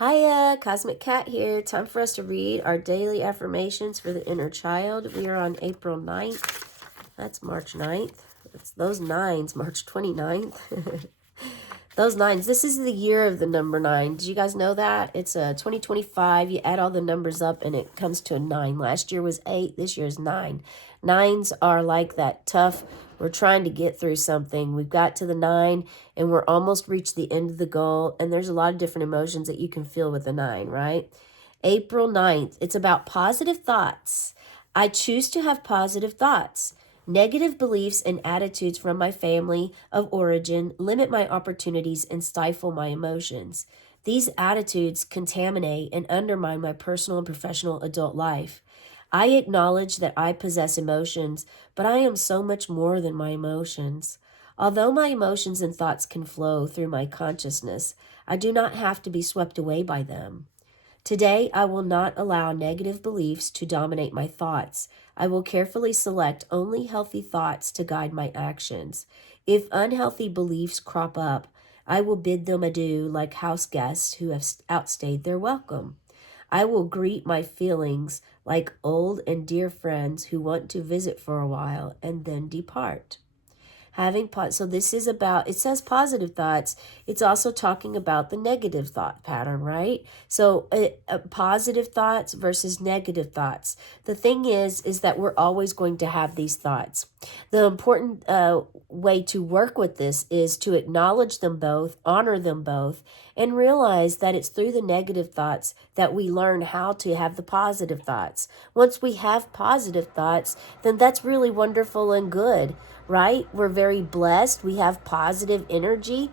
Hiya, Cosmic Cat here. Time for us to read our daily affirmations for the inner child. We are on April 9th. That's March 9th. It's those nines, March 29th. Those nines. This is the year of the number 9. Did you guys know that? It's 2025. You add all the numbers up and it comes to a 9. Last year was 8. This year is 9. Nines are like that tough. We're trying to get through something. We've got to the 9 and we're almost reached the end of the goal. And there's a lot of different emotions that you can feel with the 9, right? April 9th. It's about positive thoughts. I choose to have positive thoughts. Negative beliefs and attitudes from my family of origin limit my opportunities and stifle my emotions. These attitudes contaminate and undermine my personal and professional adult life. I acknowledge that I possess emotions, but I am so much more than my emotions. Although my emotions and thoughts can flow through my consciousness, I do not have to be swept away by them. Today, I will not allow negative beliefs to dominate my thoughts. I will carefully select only healthy thoughts to guide my actions. If unhealthy beliefs crop up, I will bid them adieu like house guests who have outstayed their welcome. I will greet my feelings like old and dear friends who want to visit for a while and then depart. So this is about, it says positive thoughts. It's also talking about the negative thought pattern, right? So positive thoughts versus negative thoughts. The thing is that we're always going to have these thoughts. The important way to work with this is to acknowledge them both, honor them both, and realize that it's through the negative thoughts that we learn how to have the positive thoughts. Once we have positive thoughts, then that's really wonderful and good, right? We're very blessed. We have positive energy,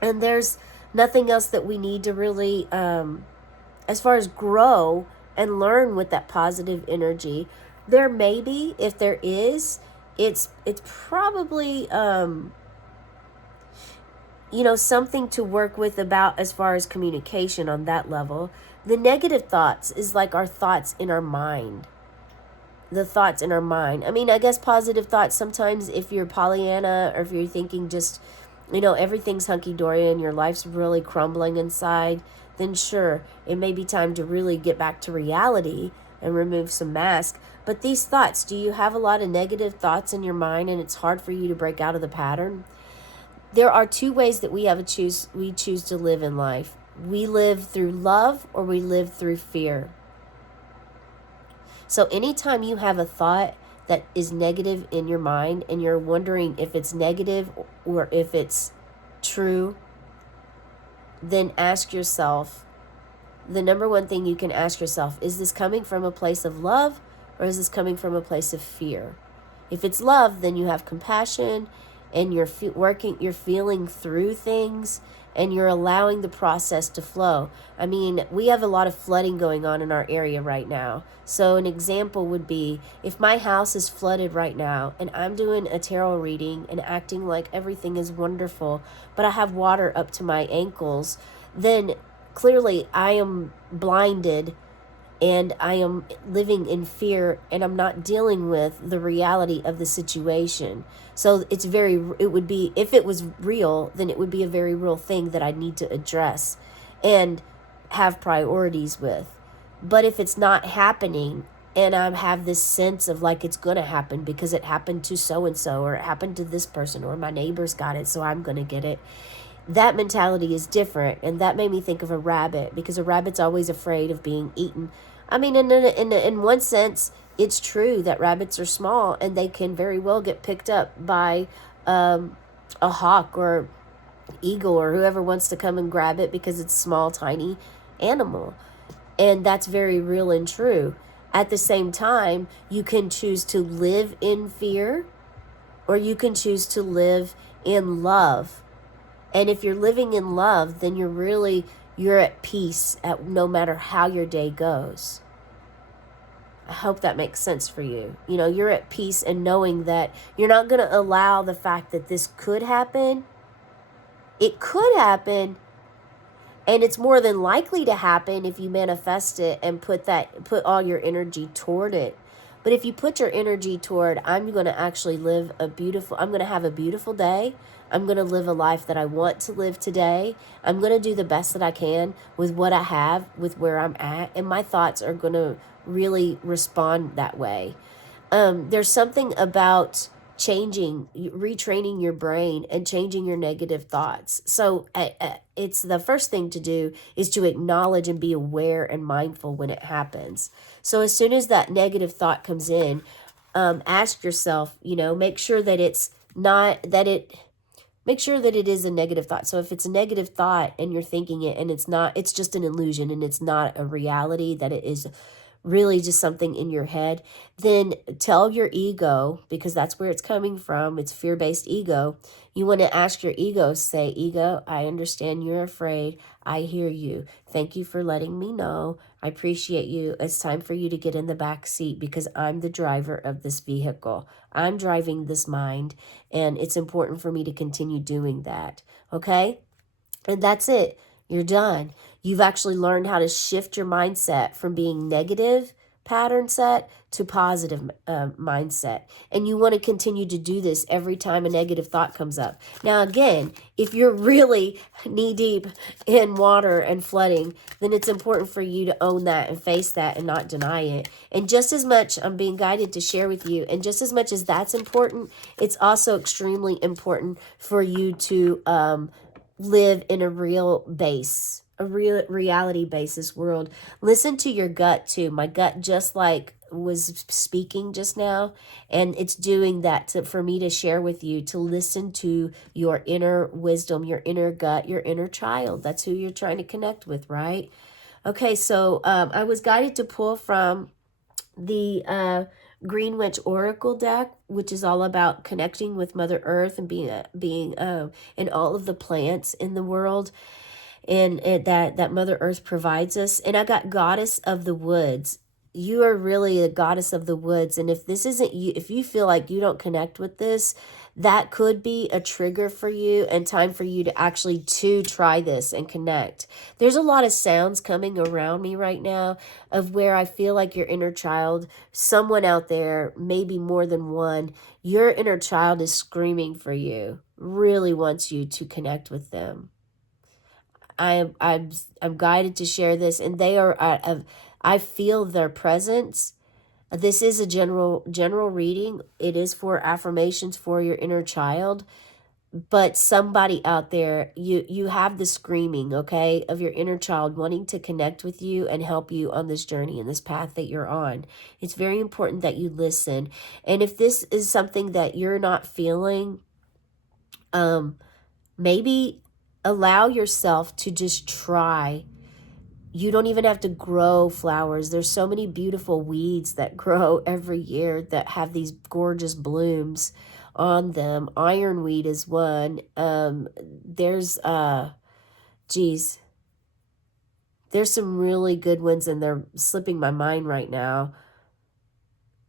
and there's nothing else that we need to really, as far as grow and learn with that positive energy. There may be, if there is, it's probably, something to work with about as far as communication on that level. The negative thoughts is like our thoughts in our mind. The thoughts in our mind. I mean, I guess positive thoughts sometimes, if you're Pollyanna or if you're thinking just, everything's hunky-dory and your life's really crumbling inside, then sure, it may be time to really get back to reality and remove some mask. But these thoughts, do you have a lot of negative thoughts in your mind and it's hard for you to break out of the pattern? There are two ways that we choose to live in life. We live through love or we live through fear. So anytime you have a thought that is negative in your mind and you're wondering if it's negative or if it's true, then ask yourself, the number one thing you can ask yourself, is this coming from a place of love or is this coming from a place of fear? If it's love, then you have compassion and you're feeling through things and you're allowing the process to flow. I mean, we have a lot of flooding going on in our area right now. So an example would be, if my house is flooded right now and I'm doing a tarot reading and acting like everything is wonderful, but I have water up to my ankles, then clearly I am blinded and I am living in fear and I'm not dealing with the reality of the situation. So it would be, if it was real, then it would be a very real thing that I need to address and have priorities with. But if it's not happening and I have this sense of like it's going to happen because it happened to so-and-so or it happened to this person or my neighbor's got it, so I'm going to get it. That mentality is different, and that made me think of a rabbit, because a rabbit's always afraid of being eaten. I mean, in one sense, it's true that rabbits are small, and they can very well get picked up by a hawk or eagle or whoever wants to come and grab it because it's a small, tiny animal. And that's very real and true. At the same time, you can choose to live in fear, or you can choose to live in love. And if you're living in love, then you're at peace no matter how your day goes. I hope that makes sense for you. You're at peace and knowing that you're not going to allow the fact that this could happen. It could happen, and it's more than likely to happen if you manifest it and put all your energy toward it. But if you put your energy toward, I'm going to actually I'm going to have a beautiful day. I'm going to live a life that I want to live today. I'm going to do the best that I can with what I have, with where I'm at. And my thoughts are going to really respond that way. There's something about retraining your brain and changing your negative thoughts. So it's the first thing to do is to acknowledge and be aware and mindful when it happens. So as soon as that negative thought comes in, ask yourself, make sure that it's not that it. Make sure that it is a negative thought. So if it's a negative thought and you're thinking it and it's not, it's just an illusion and it's not a reality, that it is really just something in your head, then tell your ego, because that's where it's coming from. It's fear-based ego. You want to ask your ego, say, ego, I understand you're afraid. I hear you. Thank you for letting me know. I appreciate you. It's time for you to get in the back seat because I'm the driver of this vehicle. I'm driving this mind, and it's important for me to continue doing that. Okay? And that's it. You're done. You've actually learned how to shift your mindset from being negative pattern set to positive mindset. And you want to continue to do this every time a negative thought comes up. Now, again, if you're really knee deep in water and flooding, then it's important for you to own that and face that and not deny it. And just as much, I'm being guided to share with you, and just as much as that's important, it's also extremely important for you to live in a real reality basis world. Listen to your gut too. My gut just was speaking just now, and it's doing that for me to share with you, to listen to your inner wisdom, your inner gut, your inner child. That's who you're trying to connect with, right? Okay, so I was guided to pull from the Green Witch Oracle deck, which is all about connecting with Mother Earth and being and all of the plants in the world, and that Mother Earth provides us. And I got Goddess of the Woods. You are really a goddess of the woods, and if this isn't you, if you feel like you don't connect with this, that could be a trigger for you and time for you to actually try this and connect. There's a lot of sounds coming around me right now of where I feel like your inner child, someone out there, maybe more than one, your inner child is screaming for you, really wants you to connect with them. I'm guided to share this, and they are I feel their presence. This is a general reading. It is for affirmations for your inner child, but somebody out there, you have the screaming, okay, of your inner child wanting to connect with you and help you on this journey and this path that you're on. It's very important that you listen. And if this is something that you're not feeling, maybe allow yourself to just try. You don't even have to grow flowers. There's so many beautiful weeds that grow every year that have these gorgeous blooms on them. Ironweed is one. There's some really good ones, and they're slipping my mind right now.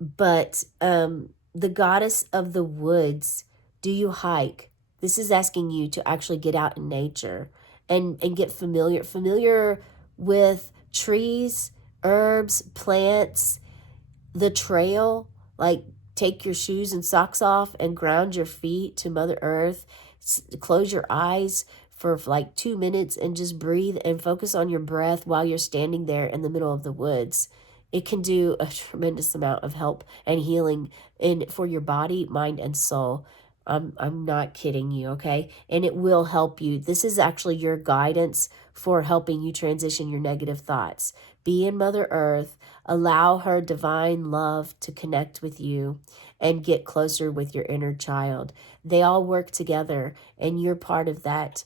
But the Goddess of the Woods, do you hike? This is asking you to actually get out in nature and get familiar with trees, herbs, plants, the trail. Like, take your shoes and socks off and ground your feet to Mother Earth. Close your eyes for like 2 minutes and just breathe and focus on your breath while you're standing there in the middle of the woods. It can do a tremendous amount of help and healing for your body, mind, and soul. I'm not kidding you, okay? And it will help you. This is actually your guidance for helping you transition your negative thoughts. Be in Mother Earth. Allow her divine love to connect with you and get closer with your inner child. They all work together, and you're part of that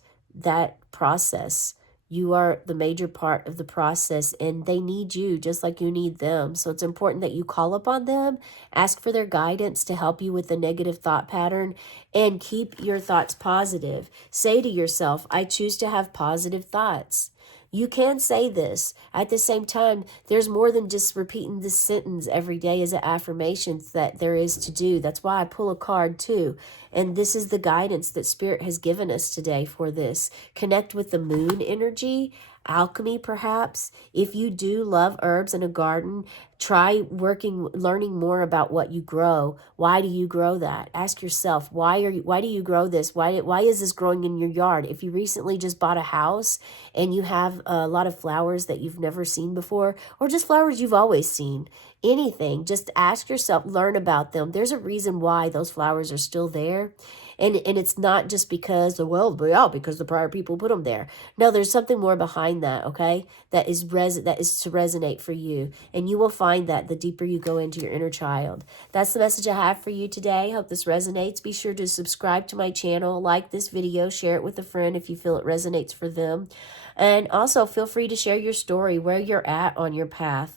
process. You are the major part of the process, and they need you just like you need them. So it's important that you call upon them, ask for their guidance to help you with the negative thought pattern, and keep your thoughts positive. Say to yourself, I choose to have positive thoughts. You can say this. At the same time, there's more than just repeating this sentence every day as an affirmation that there is to do. That's why I pull a card too. And this is the guidance that Spirit has given us today for this. Connect with the moon energy. alchemy, perhaps. If you do love herbs and a garden, try learning more about what you grow. Why do you grow that? Ask yourself, why do you grow this? Why is this growing in your yard? If you recently just bought a house and you have a lot of flowers that you've never seen before, or just flowers you've always seen, anything, just ask yourself, learn about them. There's a reason why those flowers are still there. And it's not just because, well, yeah, because the prior people put them there. No, there's something more behind that, okay? That is to resonate for you. And you will find that the deeper you go into your inner child. That's the message I have for you today. Hope this resonates. Be sure to subscribe to my channel, like this video, share it with a friend if you feel it resonates for them. And also feel free to share your story, where you're at on your path.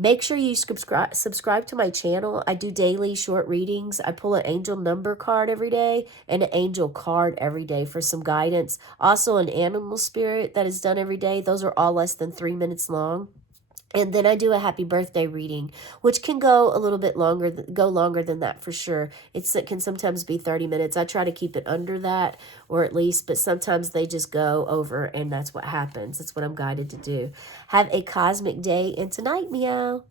Make sure you subscribe to my channel. I do daily short readings. I pull an angel number card every day and an angel card every day for some guidance. Also an animal spirit that is done every day. Those are all less than 3 minutes long. And then I do a happy birthday reading, which can go a little bit longer, go longer than that for sure. It can sometimes be 30 minutes. I try to keep it under that, or at least, but sometimes they just go over, and that's what happens. That's what I'm guided to do. Have a cosmic day and tonight, meow.